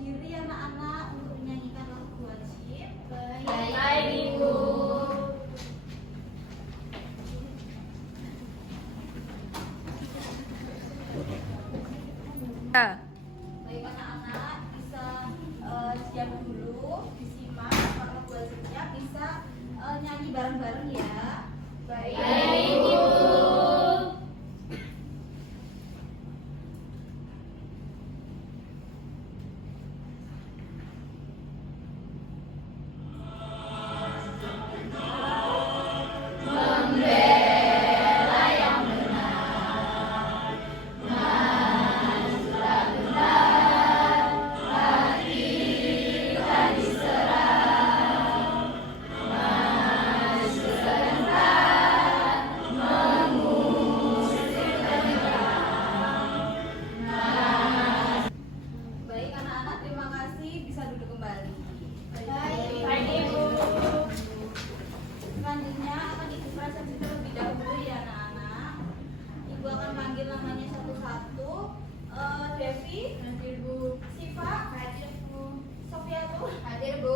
berdiri anak-anak untuk menyanyikan lagu wajib. Baik, Ibu. Baik anak-anak, bisa diam dulu, disimak lagu wajibnya, bisa nyanyi bareng-bareng ya. Baik, Ibu. Baik anak-anak, terima kasih, bisa duduk kembali. Baik, Ibu. Selanjutnya akan Ibu presentasi terlebih dahulu ya anak-anak. Ibu akan panggil namanya satu-satu. Devi, Hadir, Bu. Siva, Hadir, Bu. Sofiatu, Hadir, Bu.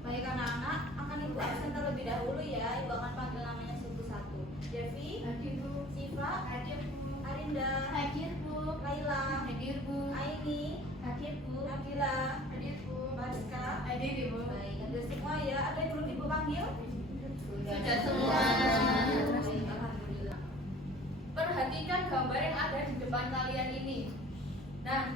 Baik anak-anak, akan Ibu absen terlebih dahulu ya. Ibu akan panggil namanya satu-satu. Devi, Hadir, Bu. Siva, Hadir, Bu. Arinda, Hadir, Bu. Laila, Hadir, Bu. Aini, Hadir, Bu. Nabila, Hadir, Bu. Mariska. Hadir, Ibu. Baik, ada semua ya. Ada yang belum Ibu panggil? Sudah semua. Baik, alhamdulillah. Perhatikan gambar yang ada di depan kalian ini. Nah,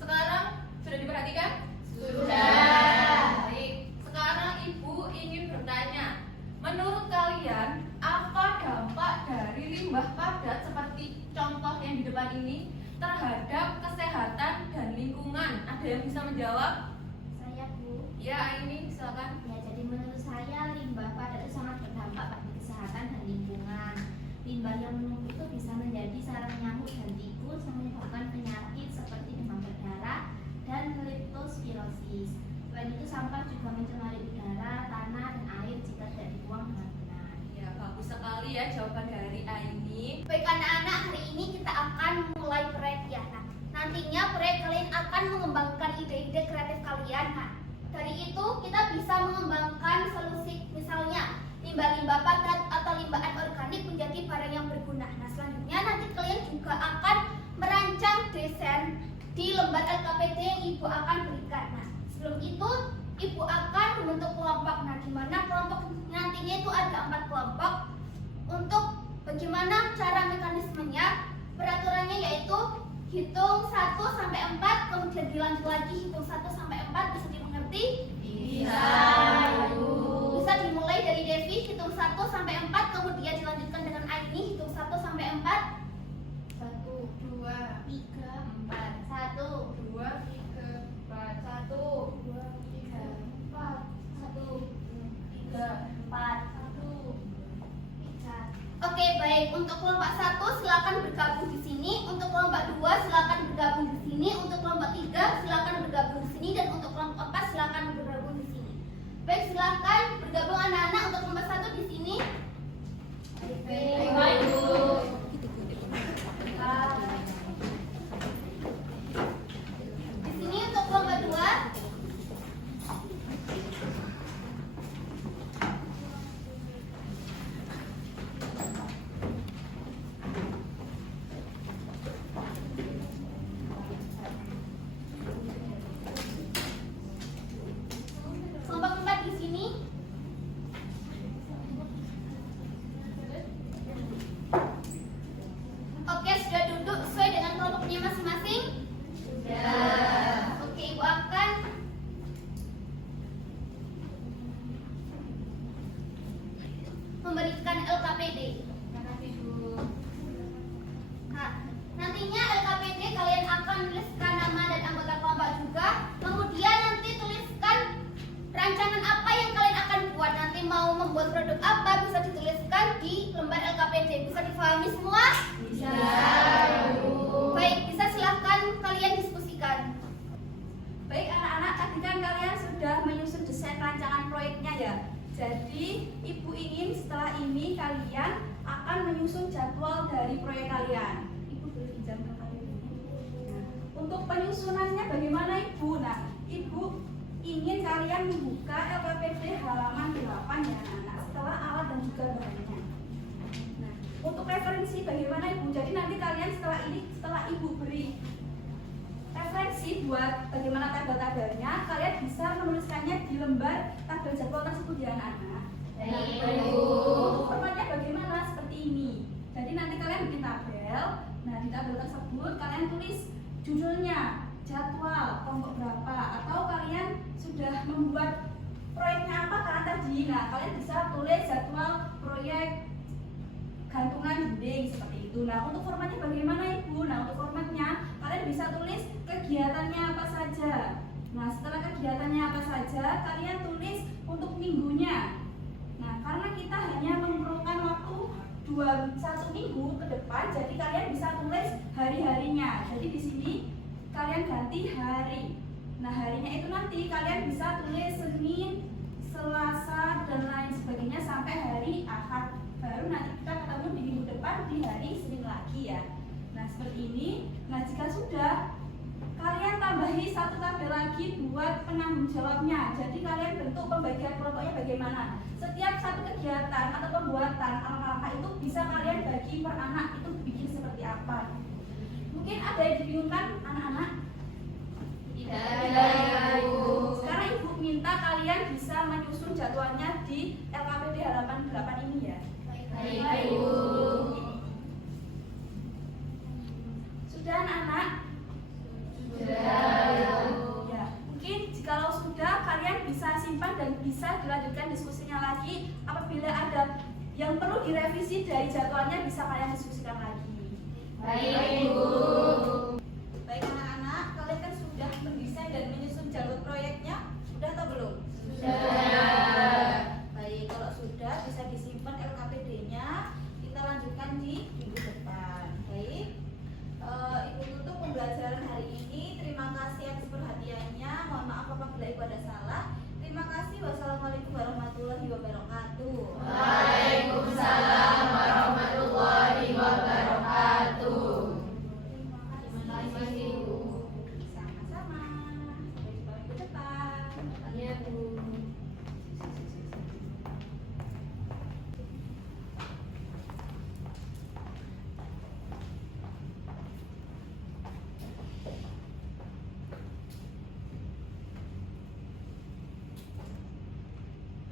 sekarang sudah diperhatikan? Sudah. Baik. Sekarang Ibu ingin bertanya, menurut kalian apa dampak dari limbah padat seperti contoh yang di depan ini terhadap kesehatan dan lingkungan? Ada yang bisa menjawab? Saya, Bu. Ya, ini silakan. Ya, jadi menurut saya limbah padat itu sangat berdampak bagi kesehatan dan lingkungan. Limbah yang menumpuk itu bisa menjadi sarang nyamuk dan tikus yang menyebabkan penyakit seperti demam berdarah dan leptospirosis. Selain itu, sampah juga mencemari udara, tanah, dan air jika tidak dibuang dengan benar. Ya, bagus sekali ya jawaban dari Aini. Baik anak-anak, hari ini kita akan mulai proyek ya. Nah, nantinya proyek kalian akan mengembangkan ide-ide kreatif kalian. Nah, dari itu kita bisa mengembangkan solusi, misalnya limbah-limbah padat atau limbah anorganik menjadi barang yang berguna. Nah, selanjutnya nanti kalian juga akan merancang desain di lembar LKPD yang Ibu akan berikan. Nah, sebelum itu Ibu akan membentuk kelompok. Nah, di mana kelompok nantinya itu ada 4 kelompok. Untuk bagaimana cara mekanismenya, peraturannya yaitu hitung 1 sampai 4, kemudian dilanjut lagi hitung 1 sampai 4. Bisa dimengerti? Bisa, Bu. Bisa dimulai dari Devi hitung 1 sampai 4, kemudian dilanjutkan dengan Aini hitung 1 sampai 4. 1, 2, 3, 4. 1, 2, 3, 4, 1, 2, 3, 4, 1, 3, 4. 1, 3. Oke, baik. Untuk kelompok 1 silakan bergabung di sini. Untuk kelompok 2 silakan bergabung di sini. Untuk kelompok 3 silakan bergabung di sini, dan untuk kelompok 4 silakan bergabung di sini. Baik, silakan bergabung anak-anak. Untuk kelompok 1 di sini. Baik, Bu. Di sini untuk kelompok 2. Kelompok 4 di sini. Oke, sudah duduk sesuai dengan kelompoknya masing-masing? Sudah. Oke, Ibu akan memberikan LKPD. Terima kasih, Bu. Nah, nantinya LKPD kalian akan tuliskan nama dan anggota kelompok juga. Kemudian nanti tuliskan rancangan apa yang kalian akan buat. Nanti mau membuat produk apa bisa dituliskan di lembar LKPD. Bisa dipahami semua? Bisa, Bu. Baik, bisa silahkan kalian diskusikan. Baik anak-anak, tadi kan kalian sudah menyusun desain rancangan proyeknya ya. Jadi Ibu ingin setelah ini kalian akan menyusun jadwal dari proyek kalian. Ibu boleh pinjam penyusunannya bagaimana Ibu? Nah, Ibu ingin kalian membuka LKPD halaman 8 ya anak-anak, setelah alat dan juga bahannya. Nah, untuk referensi bagaimana Ibu? Jadi nanti kalian setelah Ibu beri referensi buat bagaimana tabel-tabelnya, kalian bisa menuliskannya di lembar tabel jadwal tersebut ya anak-anak. Untuk formatnya bagaimana? Seperti ini. Jadi nanti kalian bikin tabel. Nah, di tabel tersebut kalian tulis judulnya, jadwal, kelompok berapa, atau kalian sudah membuat proyeknya apa kan tadi. Nah, kalian bisa tulis jadwal proyek gantungan dinding seperti itu. Nah, untuk formatnya bagaimana Ibu? Nah, untuk formatnya kalian bisa tulis kegiatannya apa saja. Nah, setelah kegiatannya apa saja, kalian tulis untuk minggunya. Nah, karena kita hanya memerlukan waktu 1 minggu ke depan, jadi kalian bisa tulis hari-harinya. Jadi di sini kalian ganti hari. Nah, harinya itu nanti kalian bisa tulis Senin, Selasa, dan lain sebagainya sampai hari Ahad. Baru nanti kita ketemu di minggu depan di hari Senin lagi ya. Nah, seperti ini. Nah, jika sudah, kalian tambahi 1 tabel lagi buat penanggung jawabnya. Jadi kalian bentuk pembagian kelompoknya bagaimana. Setiap satu kegiatan atau pembuatan langkah-langkah itu bisa kalian bagi per anak, itu bikin seperti apa. Mungkin ada yang dibingungkan anak-anak? Tidak. Sekarang Ibu minta kalian bisa menyusun jadwalnya di LKPD halaman 8 ini ya. Baik, Ibu. Sudah anak-anak? Sudah. Ya, mungkin jikalau sudah kalian bisa simpan dan bisa dilanjutkan diskusinya lagi. Apabila ada yang perlu direvisi dari jadwalnya bisa kalian diskusikan lagi. Baik, Ibu. Baik anak-anak, kalian kan sudah mendesain dan menyusun jalur proyeknya, sudah atau belum? Sudah. Baik, kalau sudah bisa disimpan LKPD-nya, kita lanjutkan di minggu depan. Baik, Ibu tutup pembelajaran hari ini. Terima kasih atas perhatiannya. Mohon maaf apabila Ibu ada salah. Terima kasih. Wassalamualaikum warahmatullahi wabarakatuh. Waalaikumsalam warahmatullahi wabarakatuh. Terima kasih, Ibu. Sama-sama. Sampai jumpa minggu depan. Iya, Bu.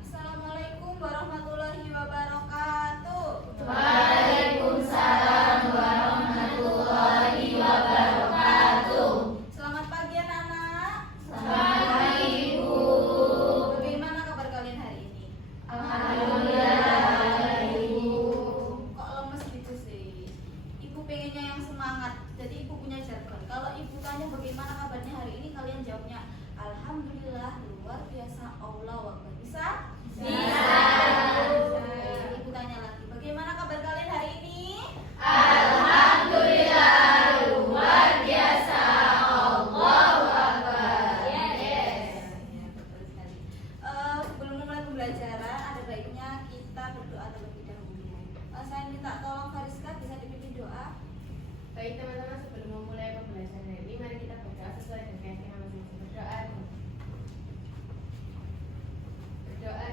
Assalamualaikum warahmatullahi wabarakatuh. Waalaikumsalam warahmatullahi wabarakatuh. Selamat pagi anak-anak. Selamat pagi, Ibu. Bagaimana kabar kalian hari ini? Alhamdulillah, Ibu. Kok lemes gitu sih? Ibu pengennya yang semangat. Jadi ibu punya jargon. Kalau ibu tanya bagaimana kabarnya hari ini, kalian jawabnya alhamdulillah, luar biasa, Allahu Akbar. Bisa? Bisa. Ibu tanya lagi, bagaimana kabar kalian hari ini? Alhamdulillah, luar biasa. Allahu Akbar. Yes. Ya, betul sekali. Sebelum memulai pembelajaran, ada baiknya kita berdoa terlebih dahulu. Saya minta tolong Fariska bisa dipimpin doa. Baik teman-teman, sebelum memulai pembelajaran ini, mari kita berdoa sesuai dengan keyakinan masing-masing. Berdoa.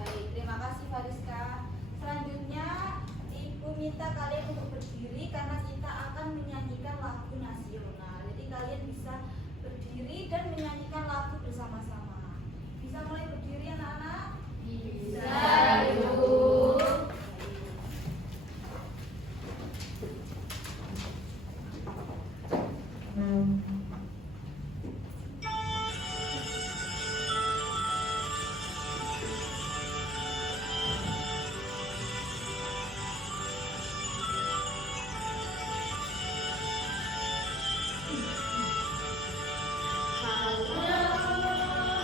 Baik, terima kasih Fariska. Selanjutnya, Ibu minta kalian untuk berdiri karena kita akan menyanyikan lagu nasional. Jadi kalian bisa berdiri dan menyanyikan lagu bersama-sama. Bisa mulai berdiri anak-anak? Bisa, Ibu.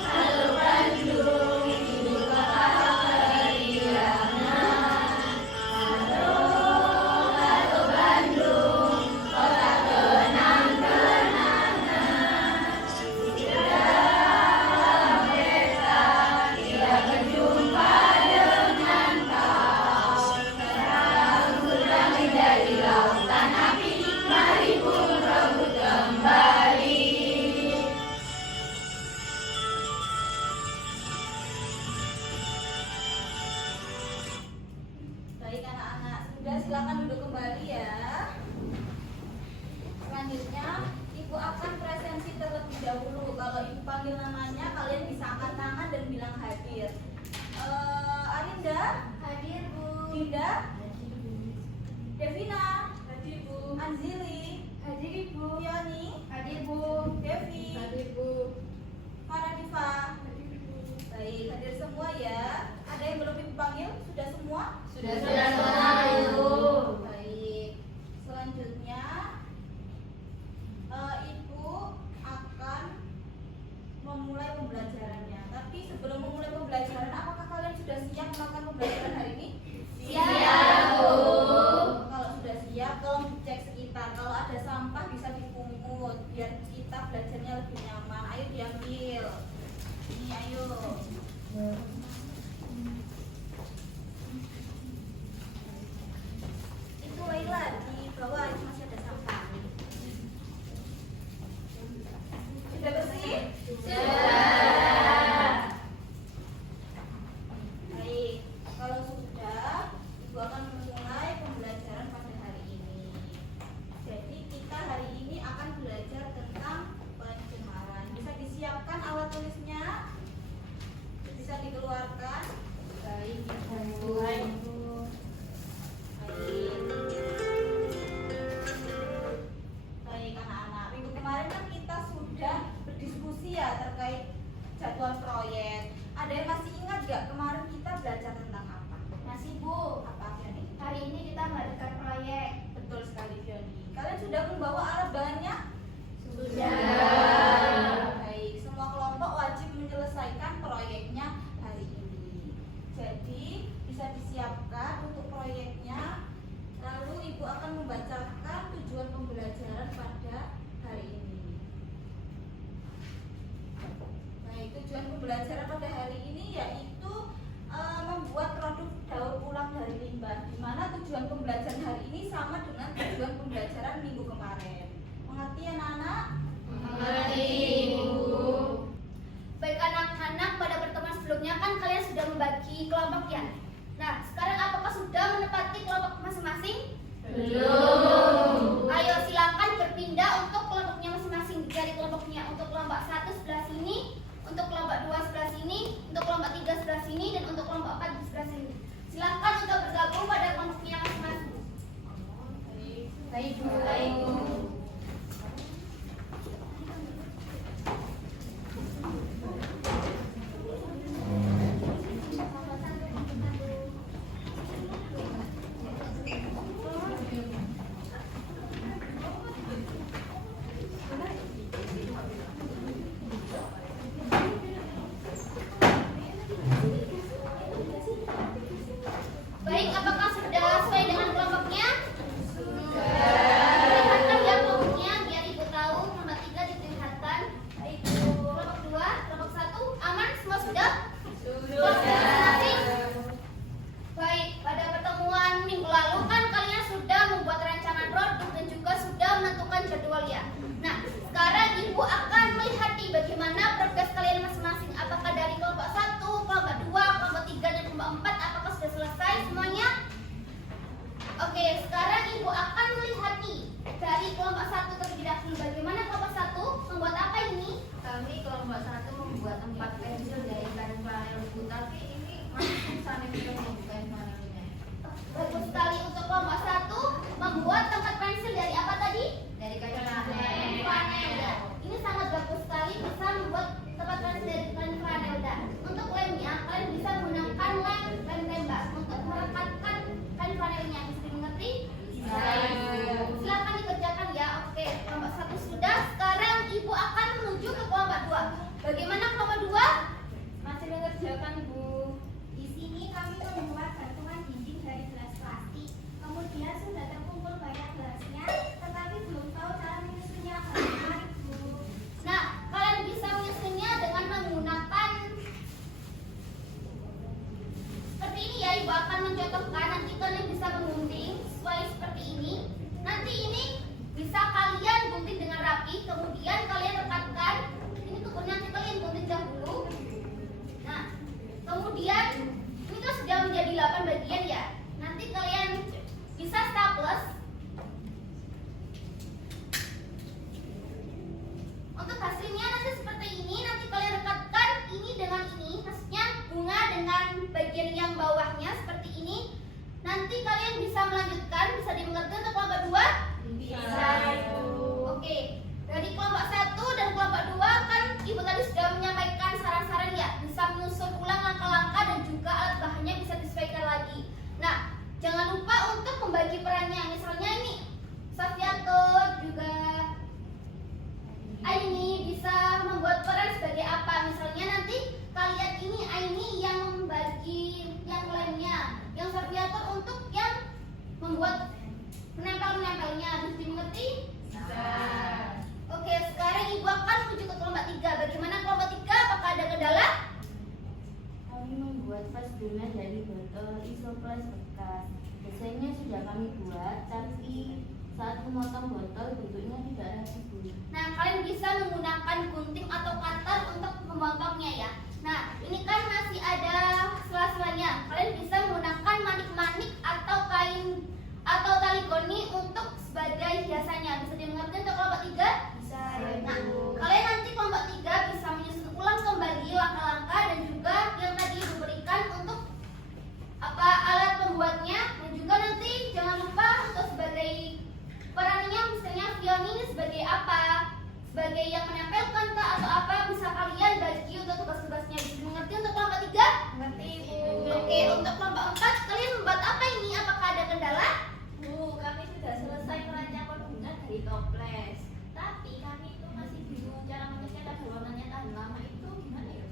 Halo Bandung, ibu kota ceria. silakan duduk kembali ya. Selanjutnya, Ibu akan presensi terlebih dahulu. Kalau Ibu panggil namanya, kalian bisa angkat tangan dan bilang hadir. Arinda, Hadir, Bu. Dinda, Devina, Hadir Bu. Anzili, Hadir, Ibu. Tioni, Hadir, Bu. Devi, Hadir Bu. Faradifa. Baik, hadir semua ya. Ada yang belum Ibu panggil? Sudah semua? Sudah semua, Bu. Baik. Selanjutnya, Ibu akan memulai pembelajarannya. Tapi sebelum memulai pembelajaran, apakah kalian sudah siap melakukan pembelajaran hari ini? Siap, Bu. Kalau sudah siap, tolong dicek sekitar. Kalau ada sampah bisa dipungut biar kita belajarnya lebih nyaman. Ayo diambil. Ini ayo. Itu Laila di bawah itu masih ada sampah. Sudah bersih? Baik, kalau sudah, Ibu akan memulai pembelajaran pada hari ini. Jadi kita hari ini akan belajar tentang pencemaran. Bisa disiapkan alat tulisnya? Bisa dikeluarkan? Baik, mulai. Baik anak-anak, minggu kemarin kan kita sudah berdiskusi ya terkait jadwal proyek. Ada yang masih ingat gak kemarin kita belajar tentang apa? Masih, Bu. Apa Fioni? Hari ini kita melakukan proyek. Betul sekali Fioni. Kalian sudah membawa alat bahannya? Baik, semua kelompok wajib menyelesaikan proyeknya hari ini. Jadi bisa disiapkan untuk proyeknya. Lalu Ibu akan membacakan tujuan pembelajaran pada hari ini. Baik, tujuan pembelajaran pada hari ini yaitu membuat produk daur ulang dari limbah. Di mana tujuan pembelajaran hari ini sama dengan tujuan pembelajaran minggu kemarin. Mengerti anak-anak? Mengerti, Bu. Baik anak-anak, pada pertemuan sebelumnya kan kalian sudah membagi kelompok ya. Nah, sekarang apakah sudah menepati kelompok masing-masing? Belum. Ayo silakan berpindah untuk kelompoknya masing-masing. Dari kelompoknya untuk kelompok 1 sebelah sini, untuk kelompok 2 sebelah sini, untuk kelompok 3 sebelah sini, dan untuk kelompok 4 di sebelah sini. Silakan untuk bergabung pada kelompoknya masing-masing. Baik Bu. Baik, Bu. Baik, apakah sudah sesuai dengan kelompoknya? Sudah. Perlihatkan ya kelompoknya biar Ibu tahu. Kelompok 3 diperlihatkan. Baik, kelompok 2, kelompok 1 aman semua sudah? Masing-masing? Baik, pada pertemuan minggu lalu kan kalian sudah membuat rancangan produk dan juga sudah menentukan jadwal ya. Nah, sekarang Ibu akan melihat nih bagaimana progres kalian masing-masing. Apakah dari kelompok 1, kelompok 2, kelompok 3, dan kelompok 4 apakah sudah selesai semuanya? Oke, sekarang Ibu akan melihat nih dari kelompok 1 terlebih dahulu. Bagaimana kelompok 1 membuat apa ini? Kami kelompok 1 membuat 4 pensil dari kain flanel, Bu. Tapi ini masih susah nih kita membuka flanelnya. Bagus sekali untuk kelompok 1 membuat tempat pensil dari apa tadi? Dari kain flanel. Flanel. Ini sangat bagus sekali bisa membuat tempat pensil dari kain flanel. Dan untuk lemnya kalian bisa menggunakan lem tembak untuk merekatkan kain flanelnya. Bisa dimengerti? Silakan dikerjakan ya. Oke, kelompok 1 sudah. Sekarang Ibu akan menuju ke kelompok 2. Bagaimana kelompok 2? Masih mengerjakan, Bu. Di sini kami membuat gantungan dinding dari gelas plastik. Kemudian sudah terkumpul banyak gelasnya, tetapi belum tahu cara menyusunnya bagaimana, Ibu. Nah, kalian bisa menyusunnya dengan menggunakan seperti ini ya. Ibu akan mencontohkan, nanti kalian bisa menggunting sesuai seperti ini. Nanti ini bisa kalian gunting dengan rapi, kemudian kalian rekatkan. Ini tuh nanti kalian gunting dahulu. Nah, kemudian ini kan sudah menjadi 8 bagian ya. Nanti kalian bisa sudah kami buat, tapi saat memotong botol bentuknya tidak rapi, Bu. Nah, kalian bisa menggunakan gunting atau cutter untuk memotongnya ya. Nah, ini kan masih ada sela-selanya. Kalian bisa menggunakan manik-manik atau kain atau tali goni untuk sebagai hiasannya. Bisa dimengerti untuk kelompok 3? Bisa. Nah, kalian nanti kelompok 3 bisa menyusun ulang kembali langkah-langkah dan juga yang tadi diberikan untuk alat pembuatnya, dan juga nanti jangan lupa untuk sebagai perannya, misalnya Fioni sebagai apa, sebagai yang menempelkan kah atau apa, bisa kalian bagi untuk tugas-tugasnya. Bisa mengerti untuk kelompok 3? Mengerti, Bu. Oke, untuk kelompok 4 kalian membuat apa ini? Apakah ada kendala? Bu, kami sudah selesai merancang bunga dari toples. Tapi kami itu masih bingung cara mencetak agar warnanya tahan lama itu gimana ya?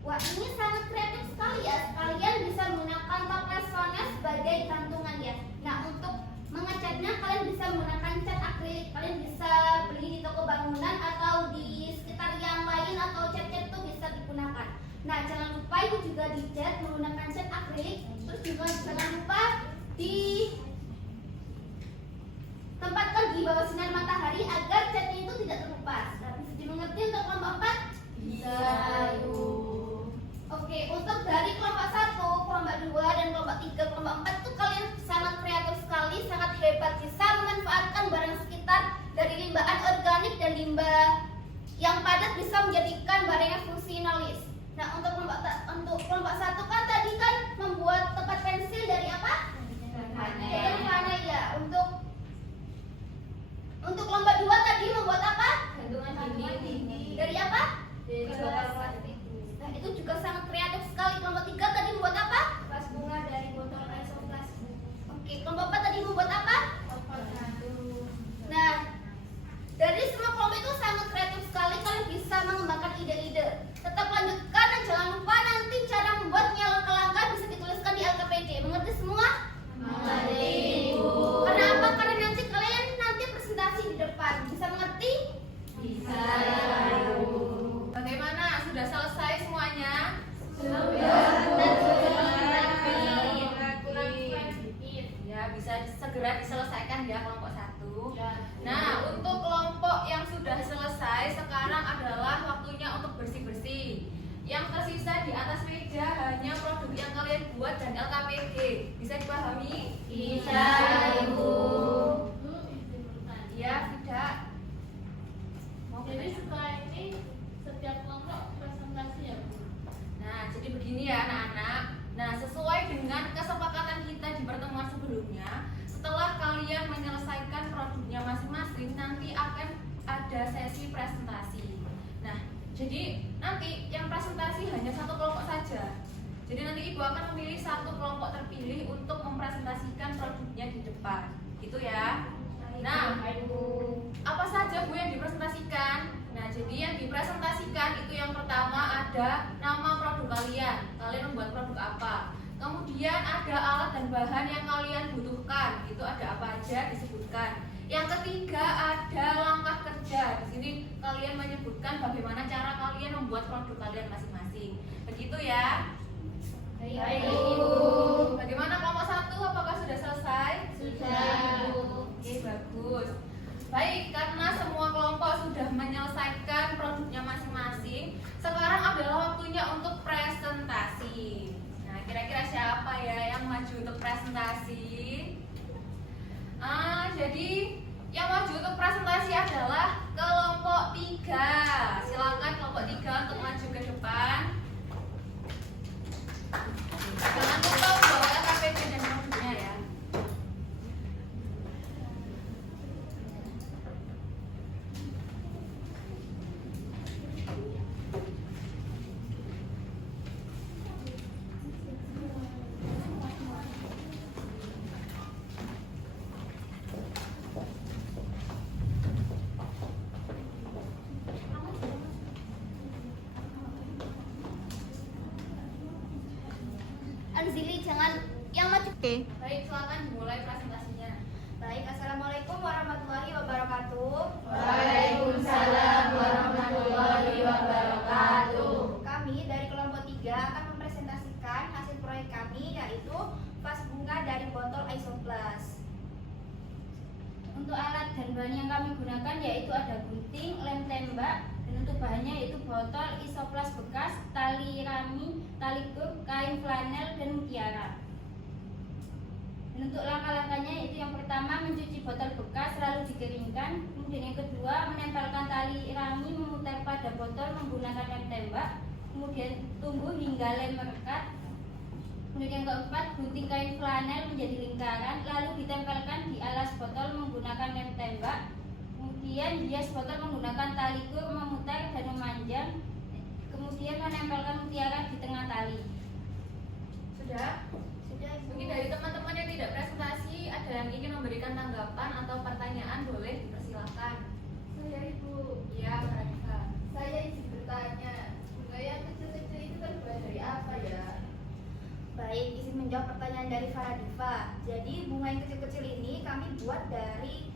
Wah, ini sangat kreatif sekali ya. Kalian bisa menggunakan toples soalnya sebagai gantungan ya. Nah, untuk mengecatnya kalian bisa menggunakan cat akrilik. Kalian bisa beli di toko bangunan atau di sekitar yang lain, atau cat-cat itu bisa digunakan. Nah, jangan lupa ini juga dicat menggunakan cat akrilik. Terus juga jangan lupa ditempatkan di bawah sinar matahari agar catnya itu tidak terkelupas. Nah, bisa dimengerti untuk kelompok 4? Bisa, Bu. Oke, untuk dari kelompok 1, kelompok 2, dan kelompok 3, kelompok 4 itu kalian sangat kreatif sekali, sangat hebat, bisa memanfaatkan barang sekitar dari limbah anorganik dan limbah yang padat bisa menjadikan barang yang fungsionalis. Nah, untuk kelompok 1 kan tadi kan membuat tempat pensil dari apa? Dari mana ya? Untuk kelompok 2 tadi membuat apa? Gantungan dinding. Dari apa? Dari botol plastik. Nah, itu juga sangat kreatif sekali. Kelompok 3 tadi membuat apa? Vas bunga dari botol isoplas. Oke, kelompok 4 tadi membuat apa? Nah, dari semua kelompok itu sangat kreatif sekali. Kalian bisa mengembangkan ide-ide. Tetap lanjutkan dan jangan lupa nanti cara membuatnya langkah-langkah bisa dituliskan di LKPD. Mengerti semua? Mengerti, Bu. Karena apa? Karena nanti kalian presentasi di depan. Bisa mengerti? Bisa, Bu. Bagaimana? Sudah selesai semuanya? Ya, bisa segera diselesaikan ya kelompok 1. Nah, untuk kelompok yang sudah selesai, sekarang adalah waktunya untuk bersih-bersih. Yang tersisa di atas meja hanya produk yang kalian buat dan LKPD. Bisa dipahami? Bisa, Ibu. Iya, tidak. Mau Jadi bertanya? setelah ini setiap kelompok presentasi ya, Bu? Nah, jadi begini ya anak-anak. Nah, sesuai dengan kesepakatan kita di pertemuan sebelumnya, setelah kalian menyelesaikan produknya masing-masing, nanti akan ada sesi presentasi. Nah, jadi nanti yang presentasi hanya satu kelompok saja. Jadi nanti Ibu akan memilih satu kelompok terpilih untuk mempresentasikan produknya di depan. Gitu ya. Nah, apa saja Bu yang dipresentasikan? Nah, jadi yang dipresentasikan itu yang pertama ada nama produk kalian. Kalian membuat produk apa? Kemudian ada alat dan bahan yang kalian butuhkan. Itu ada apa aja disebutkan. Yang ketiga ada langkah kerja. Di sini kalian menyebutkan bagaimana cara kalian membuat produk kalian masing-masing. Begitu ya. Baik, Bu. Bagaimana kelompok 1? Apakah sudah selesai? Sudah, Bu. Oke, bagus. Baik, karena semua kelompok sudah menyelesaikan produknya masing-masing, sekarang adalah waktunya untuk presentasi. Nah, kira-kira siapa ya yang maju untuk presentasi? Jadi yang maju untuk presentasi adalah kelompok 3. Silakan kelompok 3 untuk maju ke depan. Jangan lupa membawa LKPD dan produknya ya. Anzili, jangan yang maju. Baik, silakan dimulai presentasinya. Baik, assalamualaikum warahmatullahi wabarakatuh. Waalaikumsalam warahmatullahi wabarakatuh. Kami dari kelompok 3 akan mempresentasikan hasil proyek kami, yaitu vas bunga dari botol isoplas. Untuk alat dan bahan yang kami gunakan yaitu ada gunting, lem tembak, dan untuk bahannya yaitu botol, isoplas bekas, tali rami, tali gup, kain flanel, dan mutiara. Dan untuk langkah-langkahnya yaitu yang pertama mencuci botol bekas lalu dikeringkan, kemudian yang kedua menempelkan tali rami memutar pada botol menggunakan lem tembak, kemudian tunggu hingga lem merekat. Kemudian yang keempat, gunting kain flanel menjadi lingkaran lalu ditempelkan di alas botol menggunakan lem tembak. Kemudian hias botol menggunakan tali gur memutar dan memanjang. Kemudian menempelkan mutiara di tengah tali. Sudah? Sudah, Bu. Mungkin dari teman-teman yang tidak presentasi ada yang ingin memberikan tanggapan atau pertanyaan, boleh dipersilakan. Saya Ibu. Iya, Kak Rika. Saya izin bertanya, bunga yang kecil-kecil itu terbuat dari apa ya? Baik, izin menjawab pertanyaan dari Faradifa. Jadi bunga yang kecil-kecil ini kami buat dari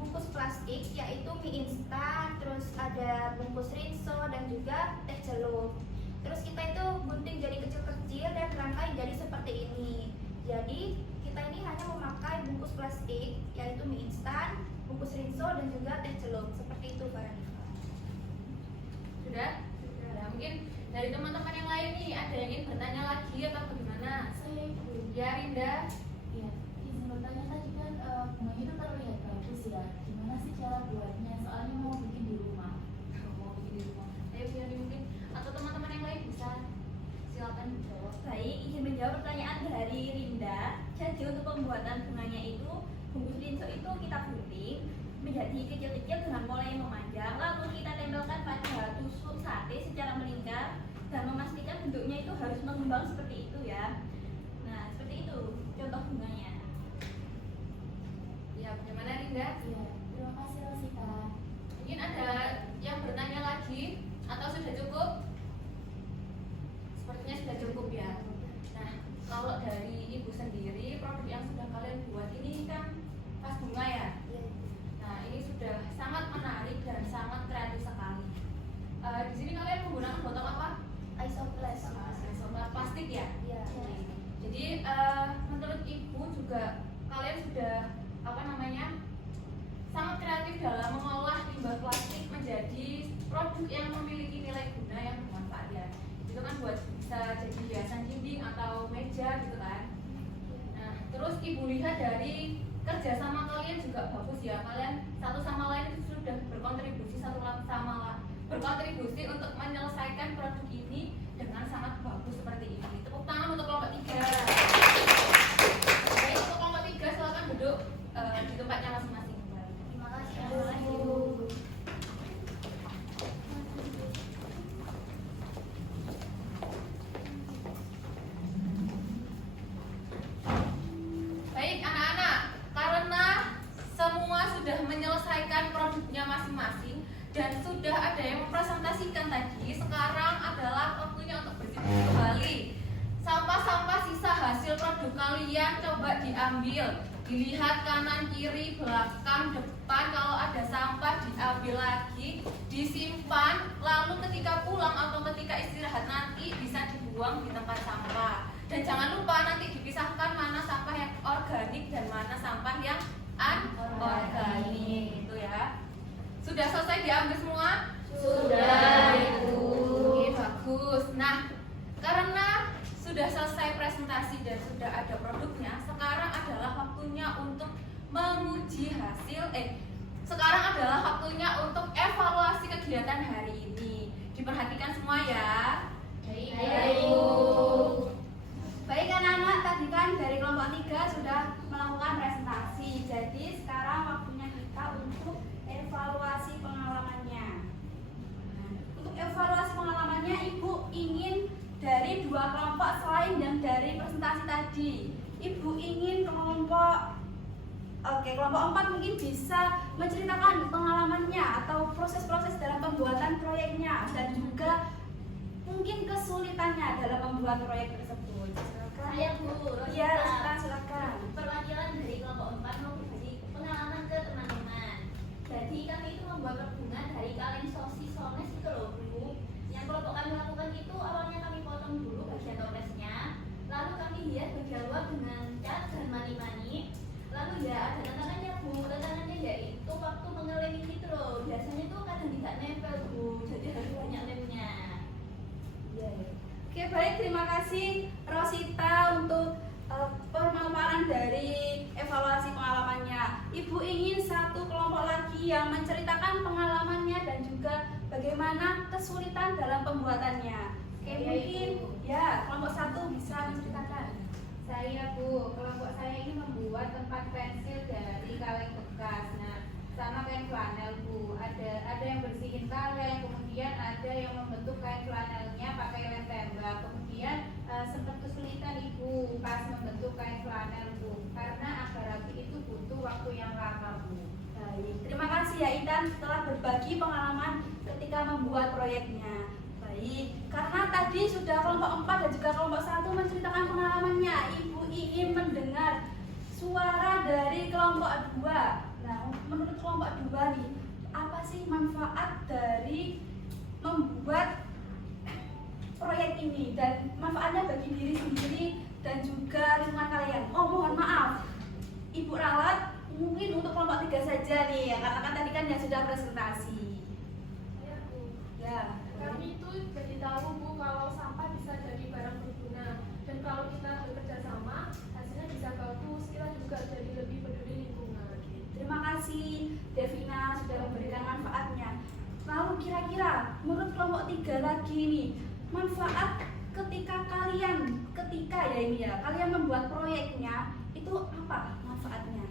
bungkus plastik, yaitu mie instan, terus ada bungkus rinso dan juga teh celup. Terus kita itu gunting jadi kecil-kecil dan rangkai jadi seperti ini. Jadi kita ini hanya memakai bungkus plastik, yaitu mie instan, bungkus rinso dan juga teh celup. Seperti itu, Faradifa. Sudah? Sudah. Mungkin dari teman-teman yang lain nih ada yang ingin bertanya lagi atau bagaimana? Saya Ibu. Ya, Rinda. Ya, izin bertanya tadi kan bunga itu terlihat bagus ya. Gimana sih cara buatnya? Soalnya mau bikin di rumah. Mau bikin di rumah. Ayo, biar mungkin atau teman-teman yang lain bisa silakan dijawab. Baik, izin menjawab pertanyaan dari Rinda. Jadi untuk pembuatan bunganya itu bungkus rinso itu kita gunting menjadi kecil-kecil dengan pola yang memanjang, lalu kita tempelkan pada tusuk sate secara melingkar dan memastikan bentuknya itu harus mengembang seperti itu ya. Nah, seperti itu contoh bunganya. Ya, bagaimana Rinda? Iya, terima kasih Rosita. Mungkin ada yang bertanya lagi atau sudah cukup? Sepertinya sudah cukup ya. Nah, kalau dari Ibu sendiri, produk yang sudah kalian buat ini kan pas bunga ya? Nah, ini sudah sangat menarik dan sangat kreatif sekali. Di sini kalian menggunakan botol apa? Isoplas. Botol plastik ya? Iya. Jadi menurut Ibu juga kalian sudah sangat kreatif dalam mengolah limbah plastik menjadi produk yang memiliki nilai guna yang bermanfaat ya. Itu kan buat bisa jadi hiasan dinding atau meja gitu kan. Nah, terus Ibu lihat dari kerja sama kalian juga bagus ya. Kalian satu sama lain itu sudah berkontribusi untuk menyelesaikan produk ini dengan sangat bagus seperti ini. Tepuk tangan untuk kelompok 3. Baik, untuk kelompok 3 silakan duduk di tempatnya masing-masing. Terima kasih. Baik anak-anak, karena semua sudah menyelesaikan produknya masing-masing dan sudah ada yang mempresentasikan tadi, sekarang adalah waktunya untuk bersih kembali. Sampah-sampah sisa hasil produk kalian coba diambil, dilihat kanan, kiri, belakang, depan. Kalau ada sampah diambil lagi, disimpan, lalu ketika pulang atau ketika istirahat nanti bisa dibuang di tempat sampah. Dan jangan lupa nanti dipisahkan mana sampah yang organik dan mana sampah yang anorganik itu ya. Sudah selesai diambil semua? Sudah, Ibu. Oke, bagus. Nah, karena sudah selesai presentasi dan sudah ada produknya, sekarang adalah waktunya untuk menguji hasil. Sekarang adalah waktunya untuk evaluasi kegiatan hari ini. Diperhatikan semua ya. Baik, Bu. Baik anak-anak, tadi kan dari kelompok 3 sudah melakukan presentasi. Jadi sekarang waktunya kita untuk evaluasi pengalamannya. Nah, untuk evaluasi pengalamannya, Ibu ingin dari 2 kelompok selain yang dari presentasi tadi. Ibu ingin kelompok 4 mungkin bisa menceritakan pengalamannya atau proses-proses dalam pembuatan proyeknya dan juga mungkin kesulitannya dalam membuat proyek tersebut. Silakan. Saya Bu Rosita. Iya, silakan. Perwakilan dari kelompok 4 mau berbagi pengalaman ke teman-teman. Jadi kami itu membuat bunga dari kaleng sosis sones itu loh Bu. Yang kelompok kami lakukan itu awalnya kami potong dulu bagian topesnya, lalu kami hias bagian luar dengan cat dan mani-mani. Lalu ya ada tantangannya Bu, tantangannya yaitu baik, terima kasih Rosita untuk pemaparan dari evaluasi pengalamannya. Ibu ingin satu kelompok lagi yang menceritakan pengalamannya dan juga bagaimana kesulitan dalam pembuatannya. Oke, mungkin ya kelompok satu bisa menceritakan. Saya Bu, kelompok saya ini membuat tempat pensil dari kaleng bekas. Nah, sama kain flanel Bu. Ada yang bersihin kaleng, kemudian ada yang membentuk kain flanelnya pakai lem tembak. Kemudian sempat kesulitan Ibu pas membentuk kain flanel Bu, karena agar rapi itu butuh waktu yang lama Bu. Baik, terima kasih ya Intan telah berbagi pengalaman ketika membuat proyeknya. Baik, karena tadi sudah kelompok 4 dan juga kelompok 1 menceritakan pengalamannya, Ibu ingin mendengar suara dari kelompok 2. Nah, menurut kelompok 2 nih, apa sih manfaat dari membuat proyek ini dan manfaatnya bagi diri sendiri dan juga lingkungan kalian? Oh, mohon maaf, Ibu ralat mungkin untuk kelompok 3 saja nih, ya, karena kan tadi kan yang sudah presentasi. Ya Bu, Ya, kami itu jadi tahu Bu kalau sampah bisa jadi barang berguna, dan kalau kita bekerja sama hasilnya bisa bagus, kita juga jadi lebih peduli lingkungan. terima kasih Devina sudah memberikan manfaatnya. Lalu kira-kira menurut kelompok 3 lagi nih, manfaat ketika kalian membuat proyeknya itu apa manfaatnya?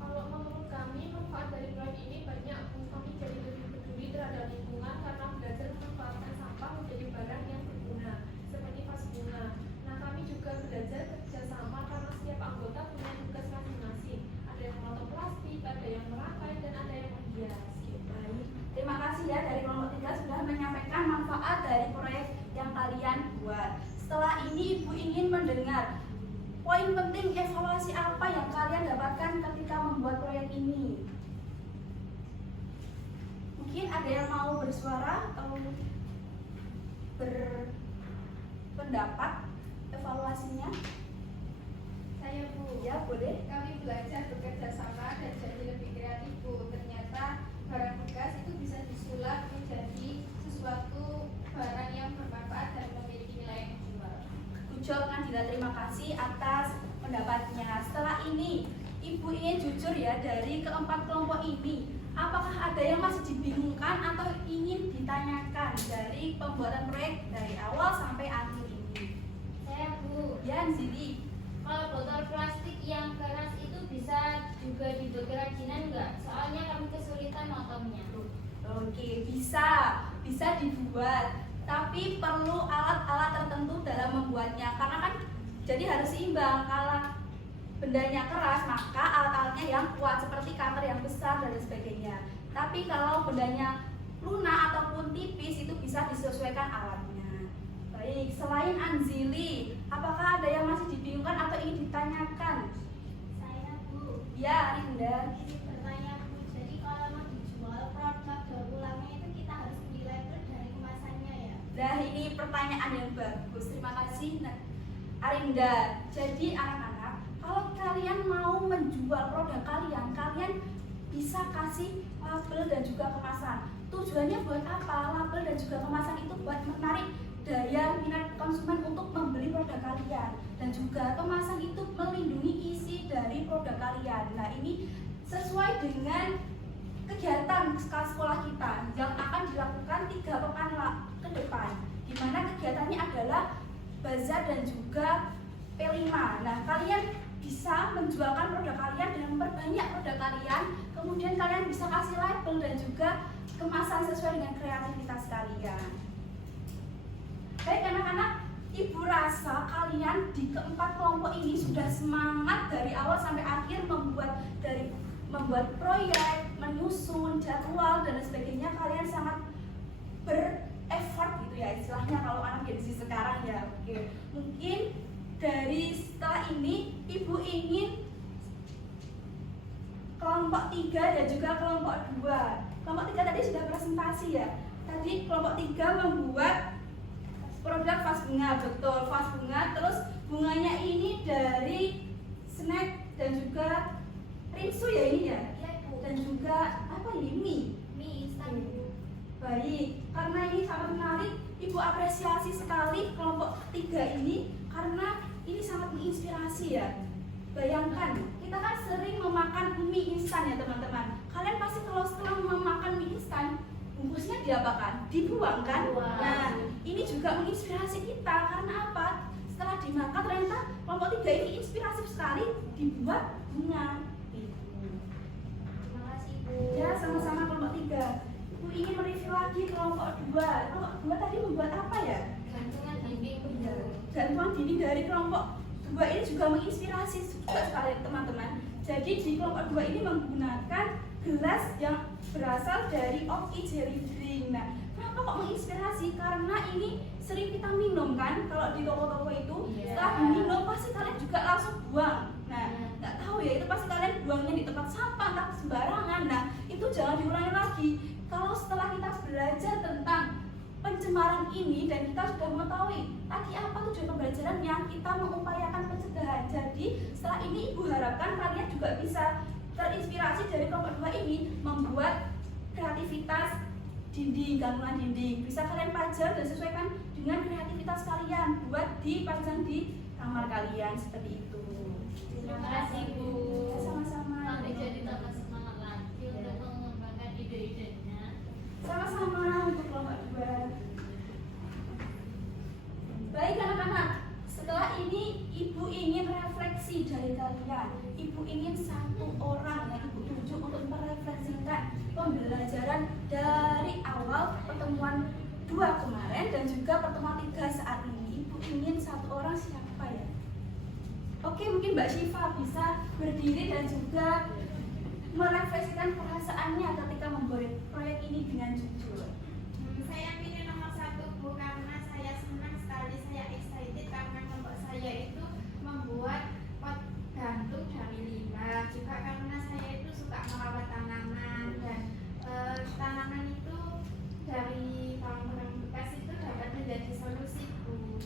Kalau menurut kami manfaat dari proyek ini banyak Bu. Kami jadi lebih peduli terhadap lingkungan karena belajar memanfaatkan sampah menjadi barang yang berguna seperti vas bunga. Nah, kami juga belajar kerjasama karena setiap anggota punya tugas masing-masing. Ada yang memotong plastik, ada yang merangkai, dan ada yang menghias. Baik, terima kasih ya dari kelompok 3 sudah menyampaikan manfaat dari proyek yang kalian buat. Setelah ini Ibu ingin mendengar poin penting evaluasi apa yang kalian dapatkan ketika membuat proyek ini. Mungkin ada yang mau bersuara atau berpendapat evaluasinya? Saya Bu, Ya, boleh. kami belajar bekerja sama dan jadi lebih kreatif Bu. Ternyata barang bekas itu bisa disulap menjadi sesuatu barang yang bermanfaat dan memiliki nilai yang dijual. Good job Nadila, terima kasih atas pendapatnya. Setelah ini Ibu ingin jujur ya dari keempat kelompok ini, apakah ada yang masih dibingungkan atau ingin ditanyakan dari pembuatan proyek dari awal sampai akhir ini? Saya Bu, Ya, Zili. kalau botol plastik yang keras itu bisa juga dibuat kerajinan nggak? Soalnya kami kesulitan motongnya. Oke, bisa dibuat, tapi perlu alat-alat tertentu dalam membuatnya karena kan jadi harus seimbang. Kalau bendanya keras maka alat-alatnya yang kuat seperti cutter yang besar dan sebagainya. Tapi kalau bendanya lunak ataupun tipis itu bisa disesuaikan alatnya. Baik, selain Anzili, apakah ada yang masih dibingungkan atau ingin ditanyakan? Saya Bu, Ya, Rinda. izin bertanya Bu, jadi kalau mau dijual produk daur ulangnya itu kita harus beli label dari kemasannya ya? Nah, ini pertanyaan yang bagus. Terima kasih, Arinda. Jadi anak-anak, kalau kalian mau menjual produk kalian, kalian bisa kasih label dan juga kemasan. Tujuannya buat apa? Label dan juga kemasan itu buat menarik daya minat konsumen untuk membeli produk kalian, dan juga kemasan itu melindungi isi dari produk kalian. Nah, ini sesuai dengan kegiatan sekolah kita yang akan dilakukan 3 pekan ke depan, di mana kegiatannya adalah bazar dan juga P5. Nah, kalian bisa menjualkan produk kalian dengan memperbanyak produk kalian, kemudian kalian bisa kasih label dan juga kemasan sesuai dengan kreativitas kalian. Baik anak-anak, Ibu rasa kalian di keempat kelompok ini sudah semangat dari awal sampai akhir membuat proyek, menyusun jadwal dan sebagainya. Kalian sangat ber-effort gitu ya istilahnya kalau anak Gen Z sekarang ya. Oke. Mungkin dari setelah ini Ibu ingin kelompok 3 dan juga kelompok 2. Kelompok 3 tadi sudah presentasi ya. Tadi kelompok 3 membuat produk vas bunga, betul, vas bunga. Terus bunganya ini dari snack dan juga rinso ya ini ya. Iya Bu, Dan juga apa ini? Mie. mie instan Bu. Baik, karena ini sangat menarik, Ibu apresiasi sekali kelompok 3 ini karena ini sangat menginspirasi ya. Bayangkan, kita kan sering memakan mie instan ya teman-teman. Kalian pasti kalau setelah memakan mie instan, bungkusnya diapakan? Dibuang kan? Buang. Nah, ini juga menginspirasi kita karena apa? Setelah dimakan ternyata kelompok 3 ini inspiratif sekali dibuat bunga. Terima kasih Bu. Ya, sama-sama kelompok 3. Ibu ingin mereview lagi kelompok 2. Kelompok 2 tadi membuat apa ya? Gantungan dinding Bu. Gantungan dinding dari kelompok 2 ini juga menginspirasi juga sekali teman-teman. Jadi di kelompok 2 ini menggunakan gelas yang berasal dari OI Jelly Drink. Nah, kenapa kok menginspirasi? Karena ini sering kita minum kan, kalau di toko-toko itu Iya. setelah diminum pasti kalian juga langsung buang. Nah, nggak tahu ya, itu pasti kalian buangnya di tempat sampah, entah sembarangan. Nah, itu jangan diulangi lagi. Kalau setelah kita belajar tentang pencemaran ini dan kita sudah mengetahui tadi apa tujuan pembelajarannya, kita mengupayakan pencegahan. Jadi setelah ini Ibu harapkan kalian juga bisa terinspirasi dari kelompok 2 ini membuat kreativitas dinding, gantungan dinding. Bisa kalian pajang dan sesuaikan dengan kreativitas kalian, buat dipajang di kamar kalian seperti itu. Terima kasih Bu. Ya, sama-sama. Nanti jadi tambah semangat lagi untuk mengembangkan ide-idenya. Sama-sama untuk kelompok 2. Baik anak-anak, setelah ini Ibu ingin refleksi dari kalian. Ibu ingin satu orang yang Ibu tunjuk untuk merefleksikan pembelajaran dari awal pertemuan 2 kemarin dan juga pertemuan 3 saat ini. Ibu ingin satu orang siapa ya? Oke, mungkin Mbak Syifa bisa berdiri dan juga merefleksikan perasaannya ketika membuat proyek ini dengan jujur. Saya pilih nomor 1 Bu karena saya senang sekali, saya excited karena kelompok saya itu membuat pot gantung dari limbah. Juga karena saya itu suka merawat tanaman dan tanaman itu dari barang-barang bekas itu dapat menjadi solusi Bu.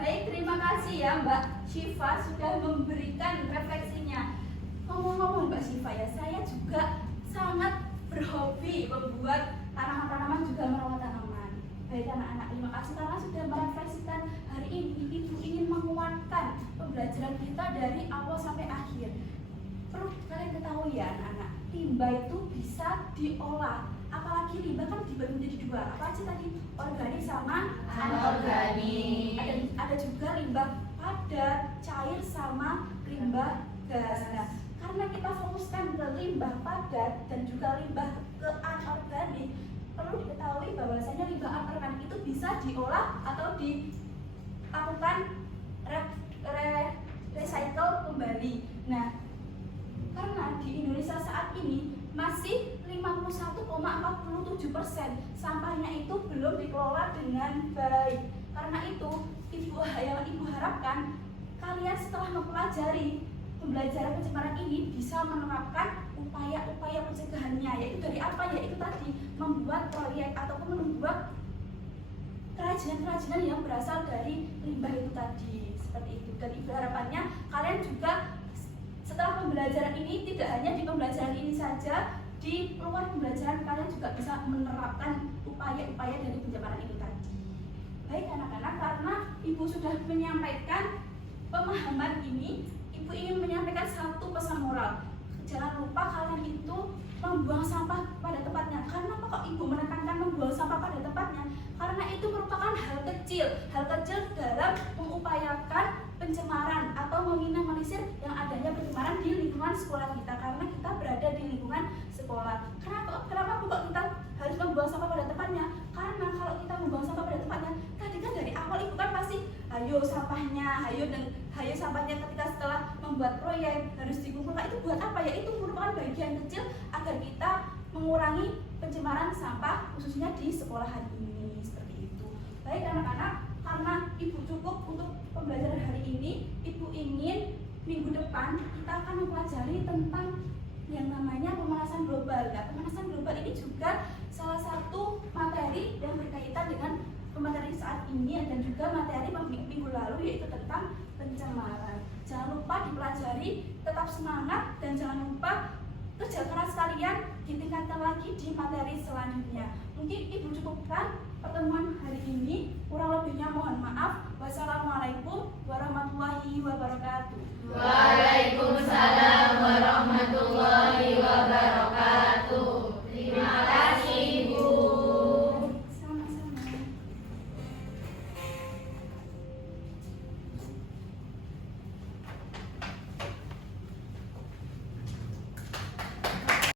Baik, terima kasih ya Mbak Syifa sudah memberikan refleksinya. Ngomong-ngomong Mbak Syifa ya, saya juga sangat berhobi membuat tanaman-tanaman juga merawat tanaman. Baik anak-anak, terima kasih karena sudah merefleksikan hari ini. Ibu ingin menguatkan pembelajaran kita dari awal sampai akhir. Perlu kalian ketahui ya anak-anak, limbah itu bisa diolah. Apalagi limbah kan dibagi menjadi 2. Apa sih tadi? Organik sama Anorganik. Ada juga limbah padat, cair sama limbah gas. Nah, karena kita fokuskan ke limbah padat dan juga limbah ke anorganik, perlu diketahui bahwasanya limbah anorganik itu bisa diolah atau dilakukan recycle kembali. Nah, karena di Indonesia saat ini masih 51,47% sampahnya itu belum dikelola dengan baik. Karena itu, yang Ibu harapkan kalian setelah mempelajari pembelajaran pencemaran ini bisa menerapkan upaya-upaya pencegahannya, yaitu dari apa? Yaitu tadi membuat proyek ataupun membuat kerajinan-kerajinan yang berasal dari limbah itu tadi, seperti itu. Dan Ibu harapannya kalian juga setelah pembelajaran ini tidak hanya di pembelajaran ini saja, di luar pembelajaran kalian juga bisa menerapkan upaya-upaya dari pencemaran itu tadi. Baik anak-anak, karena Ibu sudah menyampaikan pemahaman ini, Ibu ingin menyampaikan satu pesan moral. Jangan lupa kalian itu membuang sampah pada tempatnya. Karena apa kok Ibu menekankan membuang sampah pada tempatnya? Karena itu merupakan hal kecil dalam mengupayakan pencemaran atau meminimalisir yang adanya pencemaran di lingkungan sekolah kita. Karena kita berada di lingkungan sekolah. Kenapa kok kita harus membuang sampah pada tempatnya? Karena kalau kita membuang sampah pada tempatnya, tadi kan dari awal Ibu kan pasti hayo sampahnya ketika setelah membuat proyek harus dikumpulkan. Itu buat apa ya? Itu merupakan bagian kecil agar kita mengurangi pencemaran sampah khususnya di sekolahan ini, seperti itu. Baik anak-anak, karena Ibu cukup untuk pembelajaran hari ini, Ibu ingin minggu depan kita akan mempelajari tentang yang namanya pemanasan global. Nah, pemanasan global ini juga salah satu materi yang berkaitan dengan materi saat ini dan juga materi minggu lalu, yaitu tentang pencemaran. Jangan lupa dipelajari, tetap semangat dan jangan lupa kerja keras kalian ditingkatkan lagi di materi selanjutnya. Mungkin Ibu cukupkan pertemuan hari ini. Kurang lebihnya mohon maaf. Wassalamualaikum warahmatullahi wabarakatuh.